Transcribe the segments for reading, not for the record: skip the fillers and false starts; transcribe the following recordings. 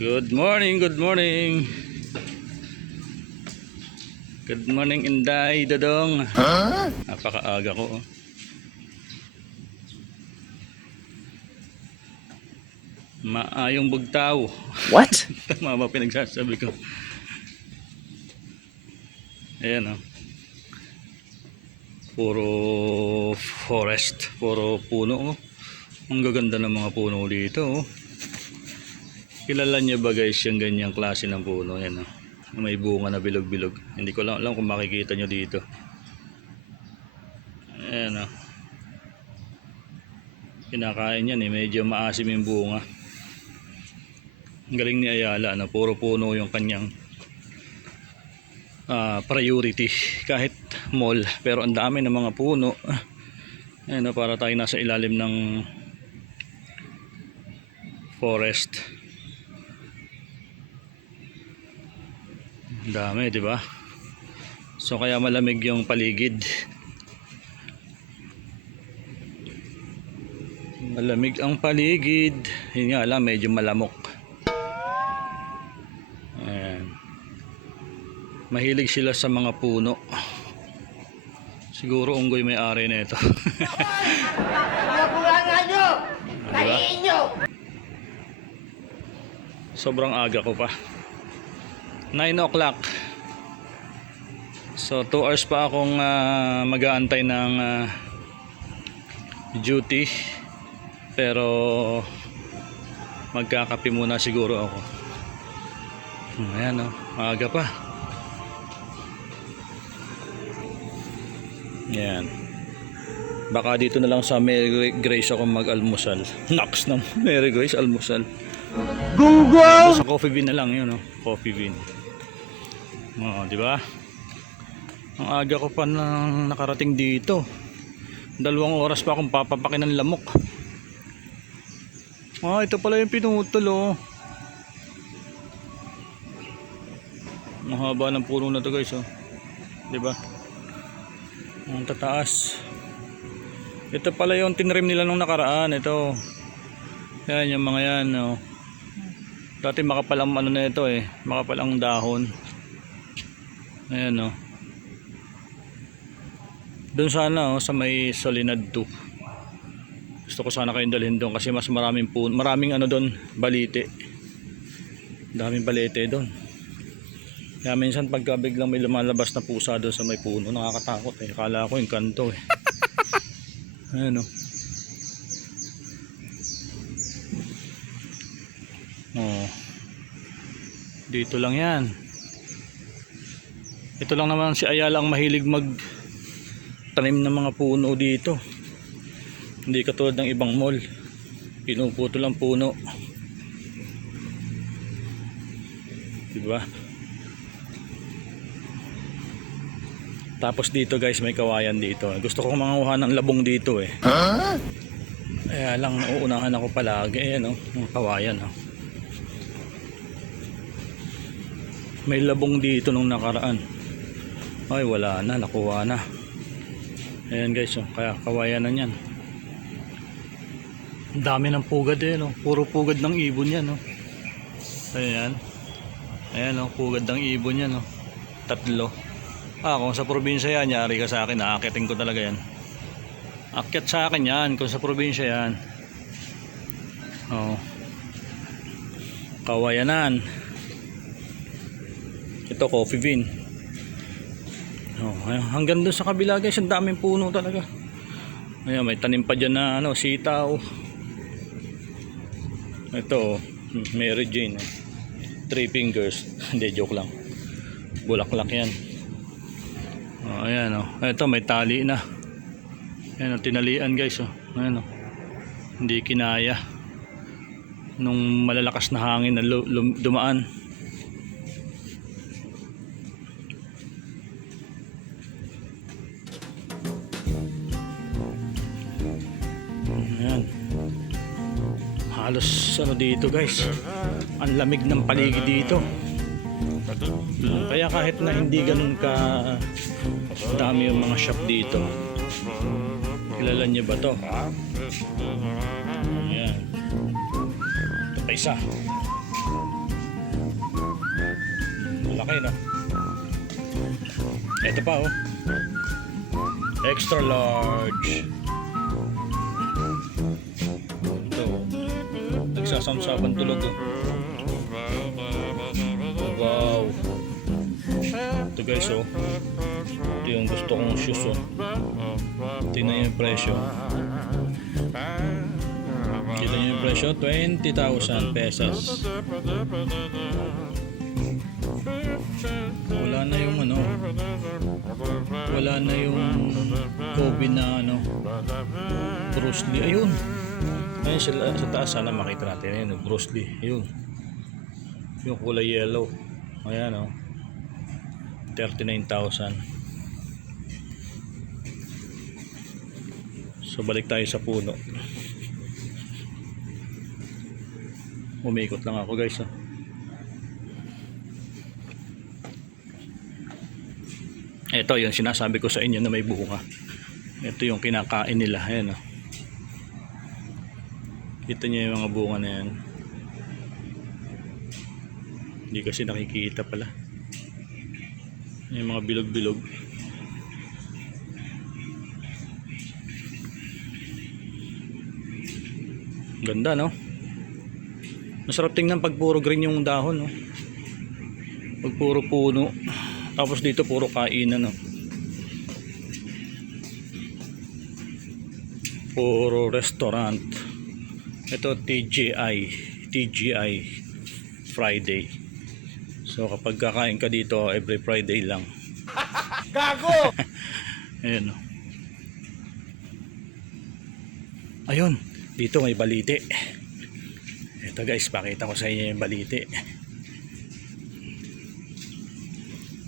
Good morning, good morning. Good morning, Inday, Dodong. Napakaaga ko. Maayong bugtaw. What? Tama ba pinagsasabi ko? Ayan, oh. Puro forest, puro puno, oh. Ang gaganda ng mga puno dito, oh. Kilala niyo ba guys yung ganyang klase ng puno? Yan, oh. May bunga na bilog-bilog. Hindi ko lang alam kung makikita nyo dito. Ayan, oh. Kinakain yan, eh. Medyo maasim yung bunga. Ang galing ni Ayala, ano? Puro puno yung kanyang priority. Kahit mall, pero ang dami ng mga puno. Ayan, oh, para tayo nasa ilalim ng forest. Dami, di ba? So kaya malamig yung paligid. Malamig ang paligid. Yun nga lang, medyo malamok. Ayan. Mahilig sila sa mga puno. Siguro unggoy may-ari na ito. Diba? Sobrang aga ko pa. 9 o'clock. So 2 hours pa akong mag-aantay ng duty. Pero magkakape muna siguro ako. Ayan, oh, aga pa. Ayan. Baka dito na lang sa Mary Grace ako mag-almusal. Naks ng Mary Grace almusal. Gunggong! Sa Coffee Bean na lang yun, oh. Coffee Bean. Oh, di ba? Ang aga ko pa nang nakarating dito. 2 oras pa akong papapakin ng lamok. Ito pala yung pinutol, oh. Mahaba ng puno na to, guys, oh. Di ba? Ang tataas. Ito pala yung tinrim nila nung nakaraan, ito. Yan yung mga yan, oh. Dati makapalang ano na ito, eh. Makapalang dahon. Ayan, oh. Doon sana, oh, sa may Solinad 2. Gusto ko sana kayong dalhin doon kasi mas maraming puno, maraming ano doon, balite. Daming balite doon. Kaya minsan pagka biglang may lumalabas na pusa doon sa may puno, nakakatakot, eh. Akala ko yung kanto, eh. Ayan, oh. Oh. Dito lang yan. Ito lang naman si Ayala ang mahilig magtanim ng mga puno dito. Hindi katulad ng ibang mall. Pinuputo lang puno. Diba? Tapos dito guys, may kawayan dito. Gusto ko manguha ng labong dito, eh. Kaya lang uunahan ako palagi. Ayan, oh, mga kawayan, oh. May labong dito nung nakaraan. Ay, wala na, nakuha na. Ayan guys, oh, kaya kawayan na yan. Ang dami ng pugad, eh, no? Puro pugad ng ibon yan, no? Ayan. Ayan, oh, pugad ng ibon yan, no? 3. Kung sa probinsya yan, yari ka sa akin, naakitin ko talaga yan. Akyat sa akin yan kung sa probinsya yan. Oh. Kawayanan. Ito Coffee Bean. Oh, hanggang doon sa kabila guys, ang daming puno talaga. Ayan, may tanim pa dyan na ano, sitaw. Ito, Mary Jane, 3 fingers. Hindi, joke lang. Bulaklak yan. Oh, ayan, oh. Ito may tali na. Ayan, oh, tinalian guys, oh. Ayan, oh. Hindi kinaya nung malalakas na hangin na dumaan. Ayan. Halos ano dito guys, ang lamig ng paligid dito. Kaya kahit na hindi ganun ka dami yung mga shop dito, kilala niyo ba to? Ayan. Ito pa isa. laki, no? Ito pa, oh. Extra large. Ito, nagsasamsaban tulog, oh. Wow. Ito guys, oh. Ito yung gusto kong shoes, oh. Tingnan yung presyo. Kita nyo yung presyo, 20,000 pesos. Wala na yung ano, wala na yung Kobe na ano, Bruce Lee. Ayun, ayun sa taas, sana makita natin. Ayun, Bruce Lee. Ayun, yung kulay yellow. Ayan, oh, 39,000. So balik tayo sa puno. Umikot lang ako guys, oh. Ito yung sinasabi ko sa inyo na may bunga. Ito yung kinakain nila. Ayan, oh. Kita nyo yung mga bunga na yan. Hindi kasi nakikita pala. Yung mga bilog-bilog. Ganda, no? Masarap tingnan pag puro green yung dahon, no? Pag puro puno. Tapos dito puro kainan, no? Puro restaurant. Ito TGI Friday. So kapag kakain ka dito every Friday lang. Gago! Ayan, no? Ayun, dito may balite. Ito guys, pakita ko sa inyo yung balite.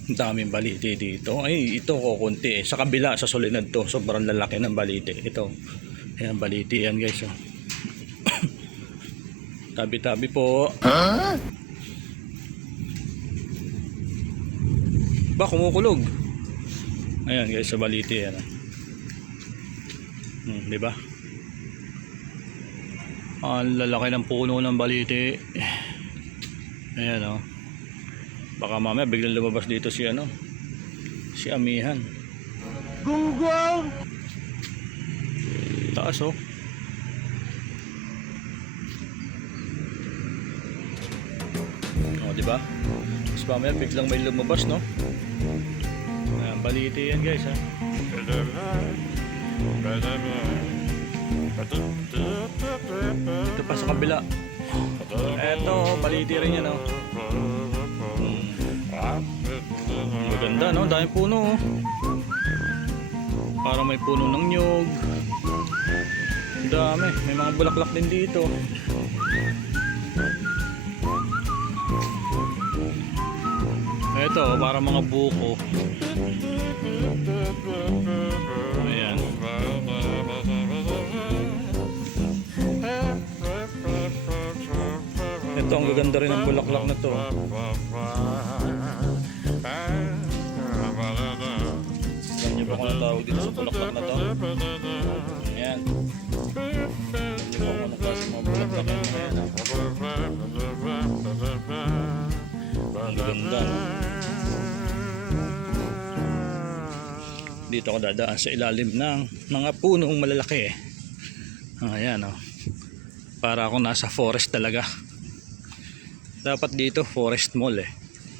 Ang daming balite dito. Ay, ito kukunti, eh. Sa kabila, sa Soledad to, sobrang lalaki ng balite. Ito, ayan, balite yan guys, oh. Tabi-tabi po. Huh? Ba, kumukulog. Ayan guys, sa balite yan, di ba? Ang lalaki ng puno ng balite. Ayan, oh. Baka mamaya biglang lumabas dito si ano, si amihan. Gunggong! Taas, oh. Oh, di ba? Tapos mamaya biglang may lumabas, no? Ayan, balite yan guys, ha. Ito pa sa kabila. Eto, balite rin yan, oh. Maganda, no? Dahil puno, oh. Para may puno ng nyug. Ang dami. May mga bulaklak din dito. Ito, para mga buko. Ayan. Ito, ang gaganda rin ng bulaklak na to. Alam niyo ba kung ano tawag dito sa bulaklak na to? Ayan. Alam niyo ba kung ano klase mga bulaklak na yan? Ang ganda, no? Dito ako dadaan sa ilalim ng mga punong malalaki, eh. Ayan, oh. Para ako nasa forest talaga. Dapat dito Forest Mall, eh.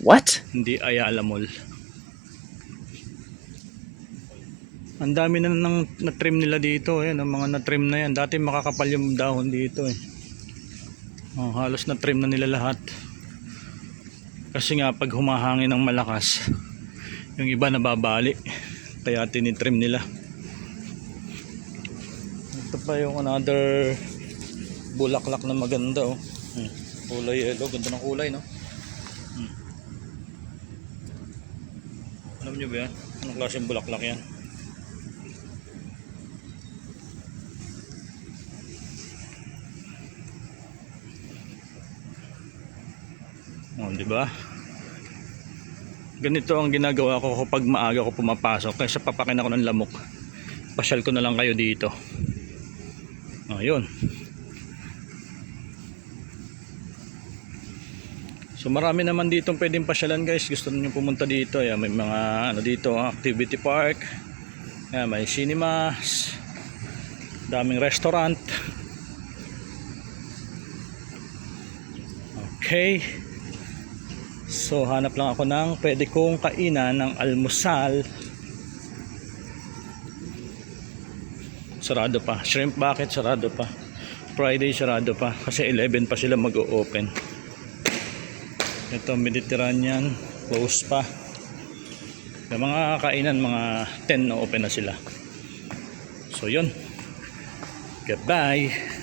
What? Hindi Ayala Mall. Ang dami na na-trim nila dito, eh. Ang mga na-trim na yan. Dati makakapal yung dahon dito, eh. Oh, halos na-trim na nila lahat. Kasi nga pag humahangin ng malakas, yung iba nababali. Kaya tinitrim nila. Ito pa yung another bulaklak na maganda, oh. Kulay yellow, ganda ng kulay, no? Alam nyo ba yan? Anong klaseng bulaklak yan? Oh, di ba? Ganito ang ginagawa ko kapag maaga ko pumapasok. Kaysa papakin ako ng lamok, pasyal ko na lang kayo dito. Ayun. So marami naman dito pwedeng pasyalan guys. Gusto niyo pumunta dito, ayan, may mga ano dito, activity park. Ayan, may cinemas. Daming restaurant. Okay. So hanap lang ako ng pwede kong kainan ng almusal. Sarado pa. Shrimp bucket sarado pa. Friday sarado pa kasi 11 pa sila mag-o-open. Ito Mediterranean close pa. Yung mga kainan mga 10 na open na sila. So yun. Goodbye.